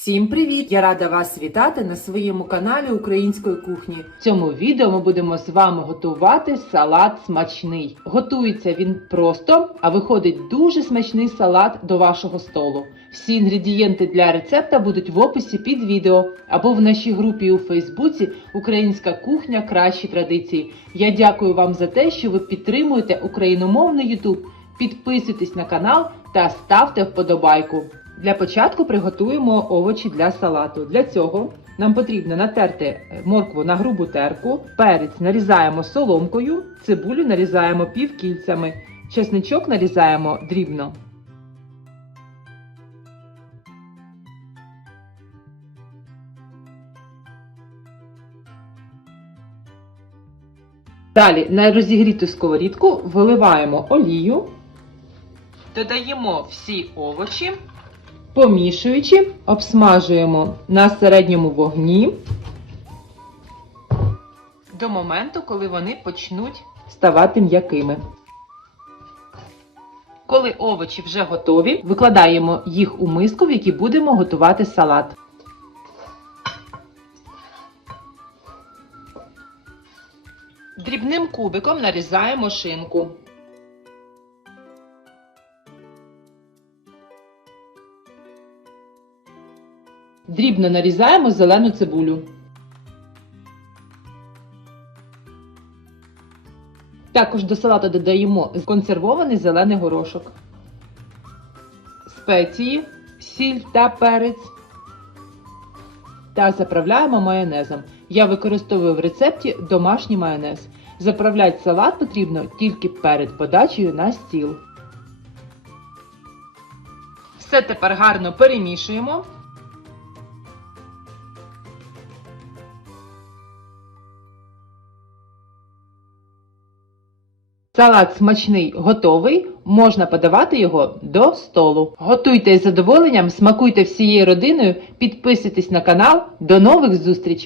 Всім привіт! Я рада вас вітати на своєму каналі Української кухні. В цьому відео ми будемо з вами готувати салат смачний. Готується він просто, а виходить дуже смачний салат до вашого столу. Всі інгредієнти для рецепта будуть в описі під відео або в нашій групі у Фейсбуці Українська кухня кращі традиції. Я дякую вам за те, що ви підтримуєте україномовний YouTube. Підписуйтесь на канал та ставте вподобайку. Для початку приготуємо овочі для салату. Для цього нам потрібно натерти е, моркву на грубу терку, перець нарізаємо соломкою, цибулю нарізаємо півкільцями, чесничок нарізаємо дрібно. Далі на розігріту сковорідку виливаємо олію, додаємо всі овочі. Помішуючи, обсмажуємо на середньому вогні до моменту, коли вони почнуть ставати м'якими. Коли овочі вже готові, викладаємо їх у миску, в якій будемо готувати салат. Дрібним кубиком нарізаємо шинку. Дрібно нарізаємо зелену цибулю. Також до салату додаємо консервований зелений горошок, спеції, сіль та перець. Та заправляємо майонезом. Я використовую в рецепті домашній майонез. Заправляти салат потрібно тільки перед подачею на стіл. Все тепер гарно перемішуємо. Салат смачний готовий, можна подавати його до столу. Готуйте із задоволенням, смакуйте всією родиною, підписуйтесь на канал. До нових зустрічей!